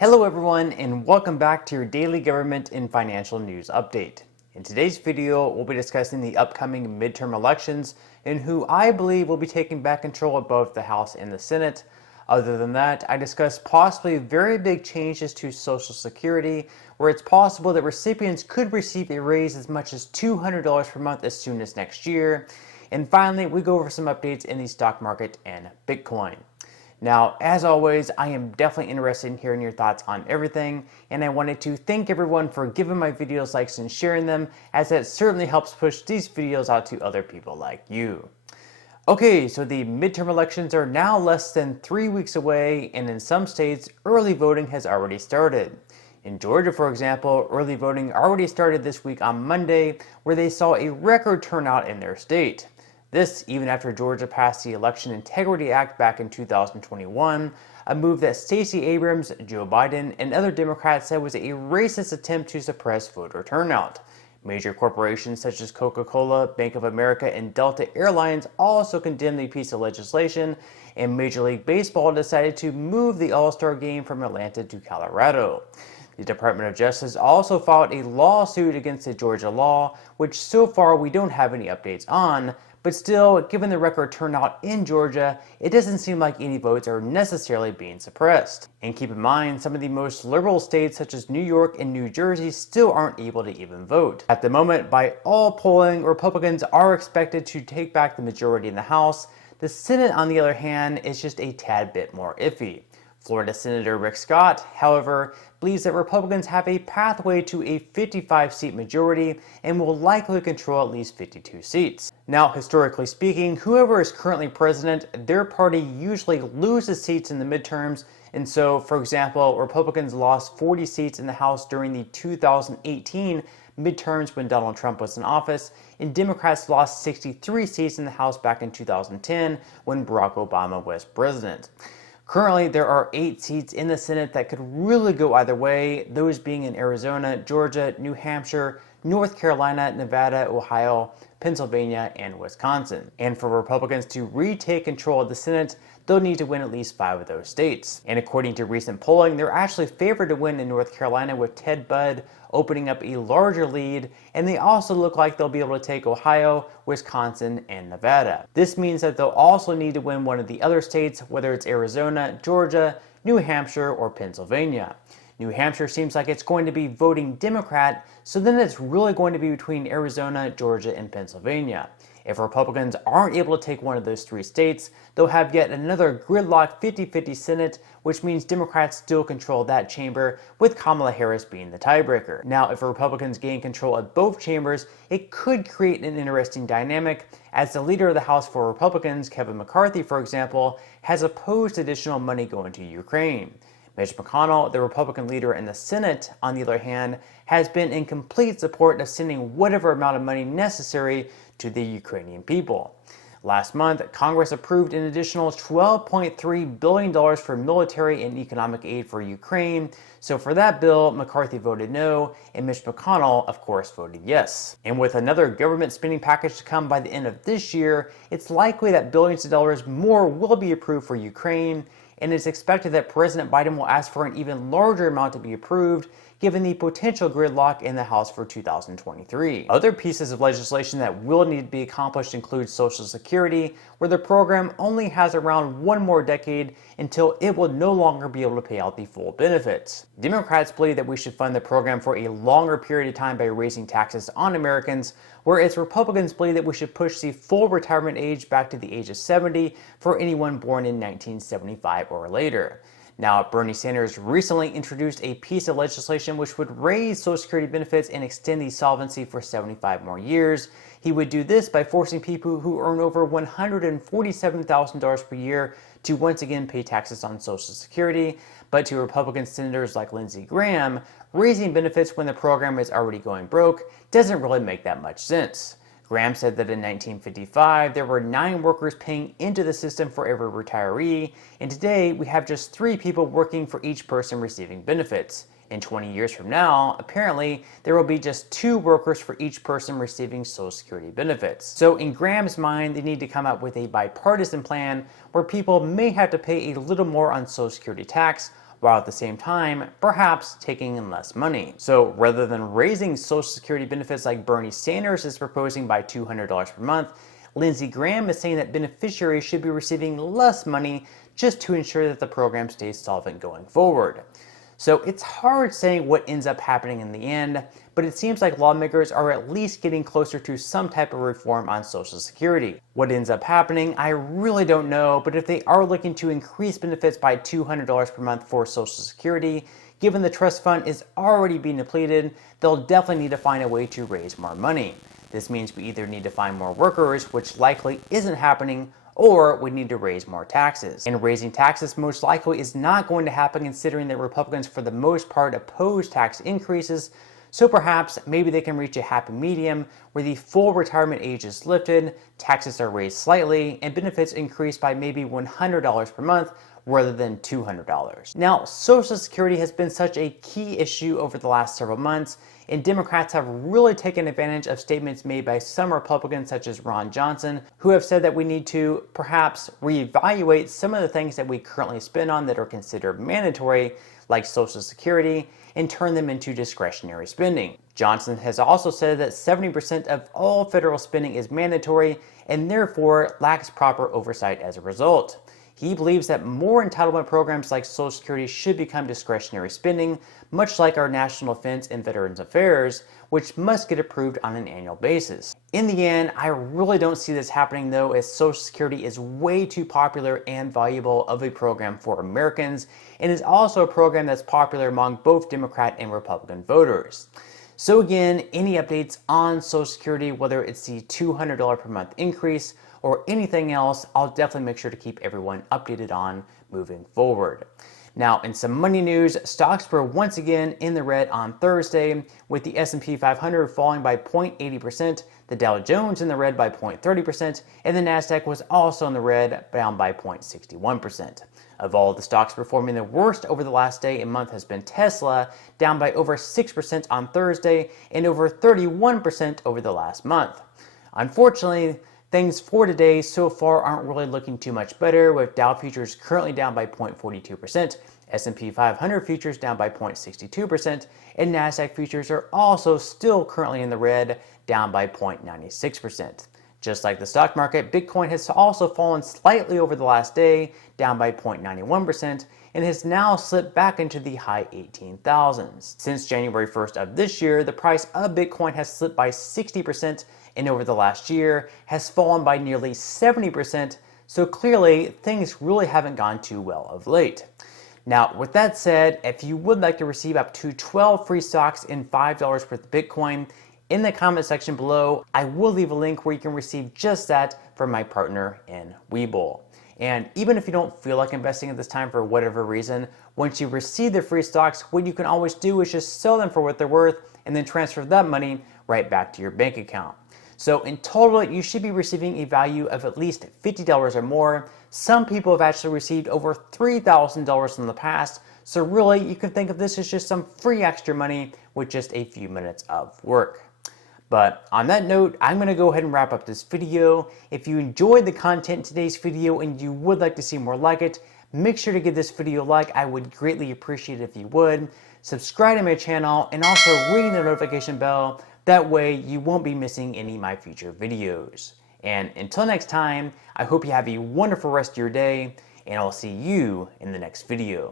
Hello everyone, and welcome back to your daily government and financial news update. In today's video, we'll be discussing the upcoming midterm elections and who I believe will be taking back control of both the House and the Senate. Other than that, I discuss possibly very big changes to Social Security, where it's possible that recipients could receive a raise as much as $200 per month as soon as next year. And finally, we go over some updates in the stock market and Bitcoin. Now, as always, I am definitely interested in hearing your thoughts on everything, and I wanted to thank everyone for giving my videos likes and sharing them, as that certainly helps push these videos out to other people like you. Okay, so the midterm elections are now less than 3 weeks away, and in some states, early voting has already started. In Georgia, for example, early voting already started this week on Monday, where they saw a record turnout in their state. This even after Georgia passed the Election Integrity Act back in 2021, a move that Stacey Abrams, Joe Biden, and other Democrats said was a racist attempt to suppress voter turnout. Major corporations such as Coca-Cola, Bank of America, and Delta Airlines also condemned the piece of legislation, and Major League Baseball decided to move the All-Star game from Atlanta to Colorado. The Department of Justice also filed a lawsuit against the Georgia law, which so far we don't have any updates on. But still, given the record turnout in Georgia, it doesn't seem like any votes are necessarily being suppressed. And keep in mind, some of the most liberal states such as New York and New Jersey still aren't able to even vote. At the moment, by all polling, Republicans are expected to take back the majority in the House. The Senate, on the other hand, is just a tad bit more iffy. Florida Senator Rick Scott, however, believes that Republicans have a pathway to a 55-seat majority and will likely control at least 52 seats. Now, historically speaking, whoever is currently president, their party usually loses seats in the midterms, and so, for example, Republicans lost 40 seats in the House during the 2018 midterms when Donald Trump was in office, and Democrats lost 63 seats in the House back in 2010 when Barack Obama was president. Currently, there are 8 seats in the Senate that could really go either way, those being in Arizona, Georgia, New Hampshire, North Carolina, Nevada, Ohio, Pennsylvania, and Wisconsin. And for Republicans to retake control of the Senate, they'll need to win at least 5 of those states. And according to recent polling, they're actually favored to win in North Carolina, with Ted Budd opening up a larger lead, and they also look like they'll be able to take Ohio, Wisconsin, and Nevada. This means that they'll also need to win one of the other states, whether it's Arizona, Georgia, New Hampshire, or Pennsylvania. New Hampshire seems like it's going to be voting Democrat, so then it's really going to be between Arizona, Georgia, and Pennsylvania. If Republicans aren't able to take one of those 3 states, they'll have yet another gridlock 50-50 Senate, which means Democrats still control that chamber, with Kamala Harris being the tiebreaker. Now, if Republicans gain control of both chambers, it could create an interesting dynamic, as the leader of the House for Republicans, Kevin McCarthy, for example, has opposed additional money going to Ukraine. Mitch McConnell, the Republican leader in the Senate, on the other hand, has been in complete support of sending whatever amount of money necessary to the Ukrainian people. Last month, Congress approved an additional $12.3 billion for military and economic aid for Ukraine. So for that bill, McCarthy voted no, and Mitch McConnell, of course, voted yes. And with another government spending package to come by the end of this year, it's likely that billions of dollars more will be approved for Ukraine, and it's expected that President Biden will ask for an even larger amount to be approved, given the potential gridlock in the House for 2023. Other pieces of legislation that will need to be accomplished include Social Security, where the program only has around 1 more decade until it will no longer be able to pay out the full benefits. Democrats believe that we should fund the program for a longer period of time by raising taxes on Americans, whereas Republicans believe that we should push the full retirement age back to the age of 70 for anyone born in 1975 or later. Now, Bernie Sanders recently introduced a piece of legislation which would raise Social Security benefits and extend the solvency for 75 more years. He would do this by forcing people who earn over $147,000 per year to once again pay taxes on Social Security. But to Republican senators like Lindsey Graham, raising benefits when the program is already going broke doesn't really make that much sense. Graham said that in 1955, there were 9 workers paying into the system for every retiree, and today we have just 3 people working for each person receiving benefits. In 20 years from now, apparently, there will be just 2 workers for each person receiving Social Security benefits. So in Graham's mind, they need to come up with a bipartisan plan where people may have to pay a little more on Social Security tax, while at the same time perhaps taking in less money. So rather than raising Social Security benefits like Bernie Sanders is proposing by $200 per month, Lindsey Graham is saying that beneficiaries should be receiving less money just to ensure that the program stays solvent going forward. So it's hard saying what ends up happening in the end, but it seems like lawmakers are at least getting closer to some type of reform on Social Security. What ends up happening, I really don't know, but if they are looking to increase benefits by $200 per month for Social Security, given the trust fund is already being depleted, they'll definitely need to find a way to raise more money. This means we either need to find more workers, which likely isn't happening, or we need to raise more taxes. And raising taxes most likely is not going to happen considering that Republicans for the most part oppose tax increases, so perhaps maybe they can reach a happy medium where the full retirement age is lifted, taxes are raised slightly, and benefits increased by maybe $100 per month rather than $200. Now, Social Security has been such a key issue over the last several months, and Democrats have really taken advantage of statements made by some Republicans such as Ron Johnson, who have said that we need to perhaps reevaluate some of the things that we currently spend on that are considered mandatory, like Social Security, and turn them into discretionary spending. Johnson has also said that 70% of all federal spending is mandatory and therefore lacks proper oversight as a result. He believes that more entitlement programs like Social Security should become discretionary spending, much like our National Defense and Veterans Affairs, which must get approved on an annual basis. In the end, I really don't see this happening though, as Social Security is way too popular and valuable of a program for Americans, and is also a program that's popular among both Democrat and Republican voters. So again, any updates on Social Security, whether it's the $200 per month increase or anything else, I'll definitely make sure to keep everyone updated on moving forward. Now, in some money news, stocks were once again in the red on Thursday, with the S&P 500 falling by 0.80%, the Dow Jones in the red by 0.30%, and the Nasdaq was also in the red, down by 0.61%. Of all the stocks performing the worst over the last day and month has been Tesla, down by over 6% on Thursday and over 31% over the last month. Unfortunately, things for today so far aren't really looking too much better, with Dow futures currently down by 0.42%, S&P 500 futures down by 0.62%, and Nasdaq futures are also still currently in the red, down by 0.96%. Just like the stock market, Bitcoin has also fallen slightly over the last day, down by 0.91%, and has now slipped back into the high 18,000s. Since January 1st of this year, the price of Bitcoin has slipped by 60%, and over the last year has fallen by nearly 70%, so clearly things really haven't gone too well of late. Now, with that said, if you would like to receive up to 12 free stocks and $5 worth of Bitcoin, in the comment section below, I will leave a link where you can receive just that from my partner in Webull. And even if you don't feel like investing at this time for whatever reason, once you receive the free stocks, what you can always do is just sell them for what they're worth and then transfer that money right back to your bank account. So in total, you should be receiving a value of at least $50 or more. Some people have actually received over $3,000 in the past. So really, you can think of this as just some free extra money with just a few minutes of work. But on that note, I'm going to go ahead and wrap up this video. If you enjoyed the content in today's video and you would like to see more like it, make sure to give this video a like. I would greatly appreciate it if you would. Subscribe to my channel and also ring the notification bell. That way you won't be missing any of my future videos. And until next time, I hope you have a wonderful rest of your day, and I'll see you in the next video.